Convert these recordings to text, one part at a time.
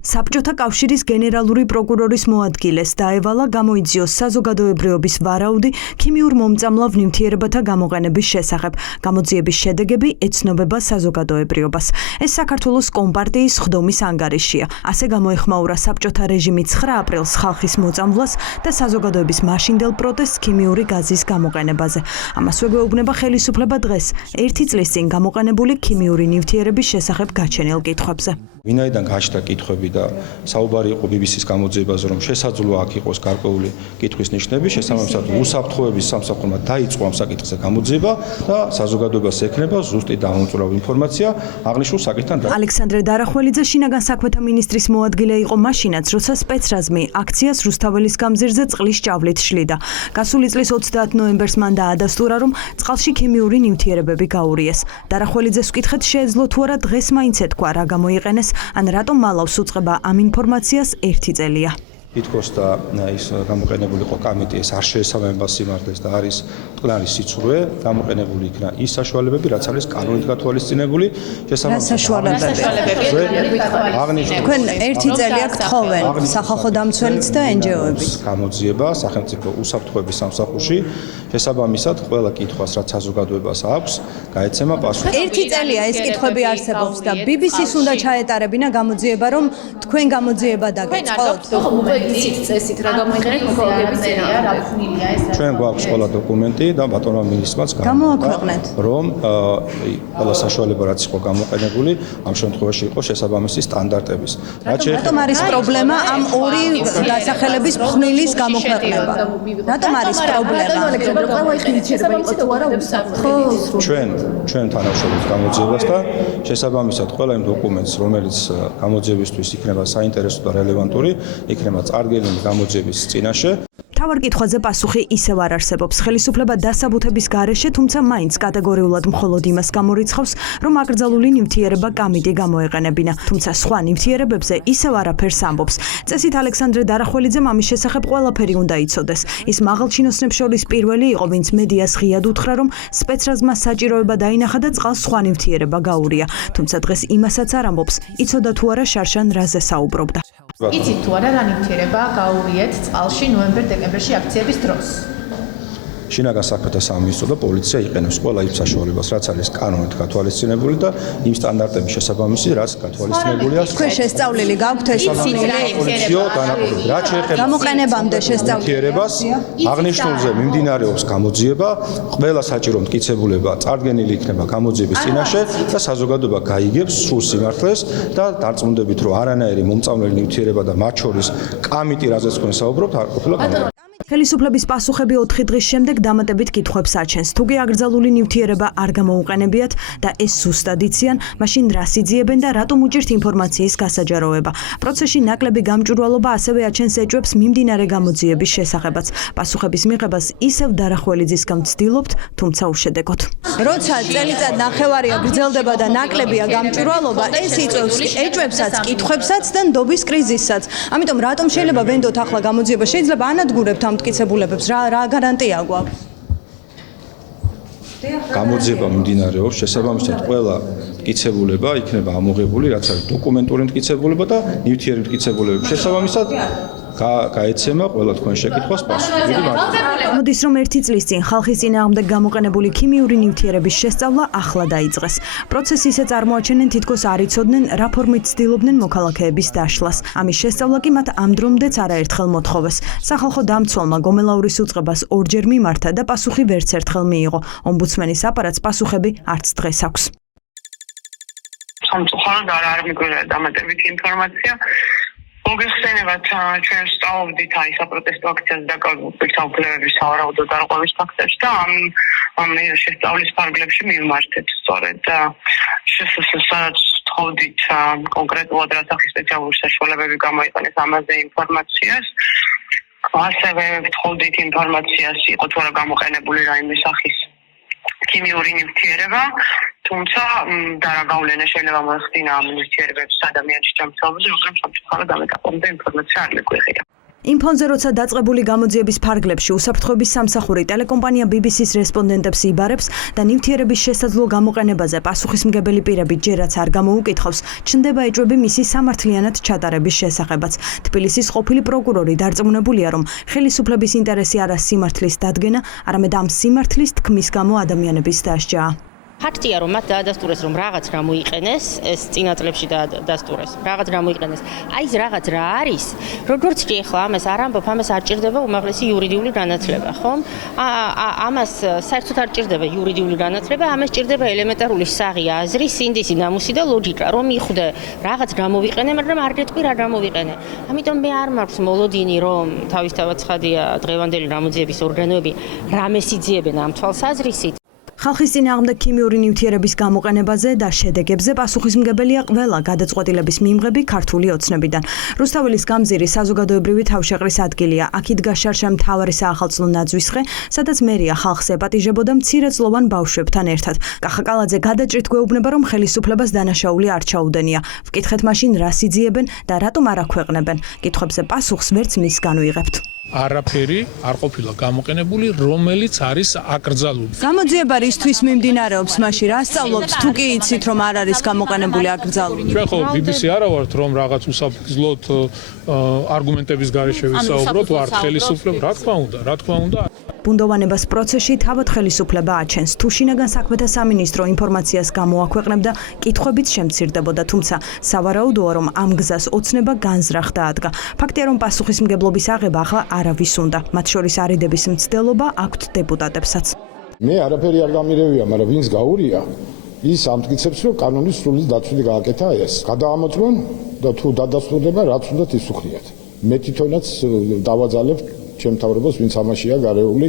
საბჭოთა კავშირის გენერალური პროკურორის მოადგილეს დაევალა გამოიძიოს საზოგადოებრიობის ვარაუდი ქიმიურ მომწამლავ ნივთიერებათა გამოყენების შესახებ. გამოძიების შედეგები ეცნობება საზოგადოებრიობას. ეს საქართველოს კომპარტიის ხდომის ანგარიშია. ასე გამოეხმაურა საბჭოთა რეჟიმი 9 აპრილს ხალხის მოწამვლას და საზოგადოების მაშინდელ პროტესტს ქიმიური გაზის გამოყენებაზე. ამას ვეუბნება ხელისუფლება დღეს 1 წლის წინ გამოყენებული ქიმიური ნივთიერების შესახებ გაჩენილ კითხვებზე. ვინაიდან გაჩნდა კითხვები და საუბარი იყო BBC-ს გამოძიებაზე, რომ შესაძლოა აქ იყოს გარკვეული კითხვის ნიშნები, შესაბამისად უსაფრთხოების სამსახურმა დაიწყო ამ საკითხზე გამოძიება და საზოგადოებას ექნება ზუსტი და ამომწურავი ინფორმაცია აღნიშნულ საკითხთან. ალექსანდრე დარახველიძე შინაგან საქმეთა მინისტრის მოადგილე იყო მაშინაც, როცა სპეცრაზმი აქციას რუსთაველის გამზირზე წყლის ჭავლით შლიდა. გასული წლის 30 ნოემბერს მან დაადასტურა, რომ წყალში ქიმიური ნივთიერებები გაურიეს. დარახველიძეს ვკითხეთ, შეეძლო თუ არა დღეს მაინც ეთქვა, რა გამოიყენეს ან რატომ მალავს უწყება ამ ინფორმაციას 1 წელია. თითქოს და ის გამოყენებული იყო კამიტი, ეს არ შეესაბამება სიმართლეს და არის მტკნარი სიცრუე, გამოყენებული იქნა ის საშუალებები, რაც არის კანონით გათვალისწინებული, შესაბამისად თქვენ 1 წელია გთხოვენ სახალხო დამცველიც და NGO-ები. გამოძიება სახელმწიფო უსაფრთხოების სამსახურში, შესაბამისად ყველა კითხვას, რაც საზოგადოებას აქვს, გაეცემა პასუხი. 1 წელია ეს კითხვები არსებობს და BBC-ს უნდა ჩაეტარებინა გამოძიება, რომ თქვენ გამოძიება დაგეწყოთ. ისიც წესით რა გამოიყენეთ მოქალაქეების წინააღმდეგ რა ფუნილია ეს ჩვენ გვაქვს ყველა დოკუმენტი და ბატონმა მინისტრმაც გამოაქვეყნეთ რომ ყველა საშუალება რაც იყო გამოყენებული ამ შემთხვევაში იყო შესაბამისი სტანდარტების. რატომ არის პრობლემა ამ ორი დასახელების ფხვნილის გამოქვეყნება? რატომ არის პრობლემა? ჩვენ თანავშრომლობთ გამოძიებას და შესაბამისად ყველა იმ დოკუმენტს რომელიც გამოძიებისთვის იქნება საინტერესო და რელევანტური იქნება წარდგენილი გამოძიების წინაშე. თავარ კითხვაზე პასუხი ისევ არ არსებობს. ხელისუფლება დასაბუთების გარეშე, თუმცა მაინც კატეგორიულად მხოლოდ იმას გამორიცხავს, რომ აკრძალული ნივთიერება კამიტი გამოეყენებინა. თუმცა სხვა ნივთიერებებზე ისევ არაფერს ამბობს. წესით ალექსანდრე დარახველიძემ ამის შესახებ ყველაფერი უნდა იცოდეს. ის მაღალჩინოსნებს შორის პირველი იყო, ვინც მედიას ღიად უთხრა, რომ სპეცრაზმა საჭიროება დაინახა და წყალს სხვა ნივთიერება გაურია. თუმცა დღეს იმასაც არ ამბობს. იცოდა თუ არა შარშან რაზე საუბრობდა. იცით თუ არა რა ნივთიერება გაურიეთ წყალში ნოემბერ-დეკემბერში აქციების დროს? შინაგან საქმეთა სამინისტრო და პოლიცია იყენებს ყველა იმ საშუალებას, რაც არის კანონით გათვალისწინებული და იმ სტანდარტების შესაბამისი, რაც გათვალისწინებულია. თქვენ შესწავლილი გაქვთ ეს პოლიციო განაყოფილება. რაც შეეხება გამოყენებამდე შესწავლილებას, აღნიშნულზე მიმდინარეობს გამოძიება, ყველა საჭირო მტკიცებულება წარდგენილი იქნება გამოძიების წინაშე და საზოგადოება გაიგებს სრულ სიმართლეს და დარწმუნდებით, რომ არანაირი მომწამლელი ნივთიერება და მათ შორის კამიტი, რაზეც თქვენ საუბრობთ, არ ყოფილა გამოყენებული. ხელისუფლების პასუხები 4 დღის შემდეგ დამატებით კითხვებს აჩენს. თუ კი აკრძალული ნივთიერება არ გამოუყენებიათ და ეს ზუსტად იციან, მაშინ რას იძიებენ და რატომ უჭირთ ინფორმაციის გასაჯაროება. პროცესში ნაკლები გამჭვირვალობა ასევე აჩენს ეჭვებს მიმდინარე გამოძიების შესახებაც. პასუხების მიღებას ისევ დარახველიძისგან ვცდილობთ, თუმცა უშედეგოდ. როცა წელიწად ნახევარია გრძელდება და ნაკლებია გამჭვირვალობა, ეს იწვევს ეჭვებსაც, კითხვებსაც და ნდობის კრიზისსაც. ამიტომ რატომ შეიძლება ვენდოთ ახლა გამოძიება? შეიძლება ანადგურებთ ამ მტკიცებულებებს, რა გარანტია გვაქვს? გამოძიება მიმდინარეობს, შესაბამისად ყველა მტკიცებულება იქნება ამოღებული, რაც არის დოკუმენტური მტკიცებულება და ნივთიერი მტკიცებულებები. შესაბამისად გაეცემა ყველა თქვენ შეკითხვას პასუხი. მოდის რომ 1 წლის წინ ხალხის წინააღმდეგ გამოყენებული ქიმიური ნივთიერების შესწავლა ახლა დაიწყეს. პროცესი ისე წარმოაჩენენ, თითქოს არ იცოდნენ, რა ფორმით ცდილობდნენ მოქალაქეების დაშლას. ამის შესწავლა კი მათ ამ დრომდეც არაერთხელ მოთხოვეს. სახალხო დამცველმა გომელაურის უწყებას 2-ჯერ მიმართა და პასუხი ვერც ერთხელ მიიღო. ომბუდსმენის აპარატს პასუხები არც დღეს აქვს. სამწუხაროდ არ მიგვიღია დამატებითი ინფორმაცია. მოგეხსენებათ, ჩვენ ვსწავლობდით აი საპროტესტო აქციაზე დაკავების საუბარების სავარაუდო დარღვევის ფაქტებში და ამ შესწავლის ფარგლებში მიმართეთ სწორედ შესაძლოა ვთხოვდით კონკრეტულად რა სახის სპეციალური საშუალებები გამოიყენეს ამაზე ინფორმაციას. ასევე ვთხოვდით ინფორმაციას იყო თუ არა გამოყენებული რაიმე სახის ქიმიური ნივთიერება, თუმცა და რა გავლენა შეიძლება მოეხდინა ამ ნივთიერებების ადამიანის ჯანმრთელობაზე, მაგრამ სამწუხაროდ ამ ეტაპამდე ინფორმაცია არ მიგვიღია. იმ ფონზე როცა დაწყებული გამოძიების ფარგლებში უსაფრთხოების სამსახური ტელეკომპანია BBC-ს რესპონდენტებს იბარებს და ნივთიერების შესაძლო გამოყენებაზე პასუხისმგებელი პირები ჯერაც არ გამოუკითხავს, ჩნდება ეჭვები მისი სამართლიანად ჩატარების შესახებაც. თბილისის ყოფილი პროკურორი დარწმუნებულია, რომ ხელისუფლების ინტერესი არა სიმართლის დადგენა, არამედ ამ სიმართლის თქმის გამო ადამიანების დასჯა. ფაქტია, რომ მათ დაადასტურეს, რომ რაღაც რა მოიყენეს, ეს წინა წლებში დაადასტურეს, რაღაც რა მოიყენეს. აი ეს რაღაც რა არის? როგორც კი ახლა ამას არ ამბობ, ამას არ ჭირდება უმაღლესი იურიდიული განათლება, ხო? ამას საერთოდ არ ჭირდება იურიდიული განათლება, ამას ჭირდება ელემენტარული საღი აზრი, სინდისი, ნამუსი და ლოგიკა, რომ მიხვდე რაღაც რა მოვიყენე, მაგრამ არ გეტყვი რა მოვიყენე. ამიტომ მე არ მაქვს მოლოდინი, რომ თავისთავად ცხადია დღევანდელი გამოძიების ორგანოები რამეს იძიებენ ამ თვალსაზრისით. ხალხის წინააღმდეგ ქიმიური ნივთიერების გამოყენებაზე და შედეგებზე პასუხისმგებელია ყველა გადაწყვეტილების მიმღები ქართული ოცნებიდან. რუსთაველის გამზირი საზოგადოებრივი თავშეყრის ადგილია. აქ იდგა შარშა მთავარი საახალწლო ნაძვისხე, სადაც მერია ხალხს ეპატიჟებოდა მცირეწლოვან ბავშვებთან ერთად. კახაკალაძე გადაჭრით გვეუბნება, რომ ხელისუფლებას დანაშაული არ ჩაუდენია. ვკითხეთ მაშინ რას იძიებენ და რატომ არ აქვეყნებენ. კითხვებზე პასუხს ვერც მისგან ვიღებთ. არაფერი არ ყოფილა გამოყენებული, რომელიც არის აკრძალული. გამოძიება რისთვის მიმდინარეობს, მაშინ რა სწავლობთ, თუ კი იცით, რომ არ არის გამოყენებული აკრძალული? ჩვენ ხო BBC არა ვართ, რომ რაღაც უსაფრთხოდ არგუმენტების გარეშე ვისაუბროთ, ვართ ხელისუფლება, რა თქმა უნდა. ბუნდოვანებას პროცესში თავად ხელისუფლება აჩენს. თუ შინაგან საქმეთა სამინისტრო ინფორმაციას გამოაქვეყნებდა, კითხვებიც შემცირდებოდა, თუმცა სავარაუდოა, რომ ამ გზას ოცნება განზრახ დაადგა. ფაქტია, რომ პასუხისმგებლობის აღება ახლა არავის უნდა. მათ შორის არიდების მცდელობა აქვთ დეპუტატებსაც. მე არაფერი არ გამირევია, მაგრამ ვინც გაურია, ის ამტკიცებს, რომ კანონის სრული დაცული გააკეთა ეს. გადაამოწმონ და თუ დადასტურდება, რაც უნდათ ის უხლიათ. მე თვითონაც დავაძალებ ჩემ მთავრობას, ვინც ამაშია გარეული,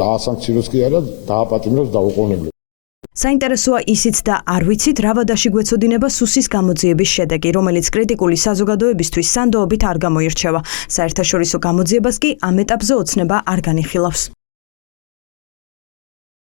დაასანქციოს კი არა, დააპატიმროს დაუყოვნებლივ. საინტერესოა ისიც და არ ვიცით, რა ვადაში გვეცოდინება სუსის გამოძიების შედეგი, რომელიც კრიტიკული საზოგადოებისთვის სანდოობით არ გამოირჩევა. საერთაშორისო გამოძიებას კი ამ ეტაპზე ოცნება არ განიხილავს.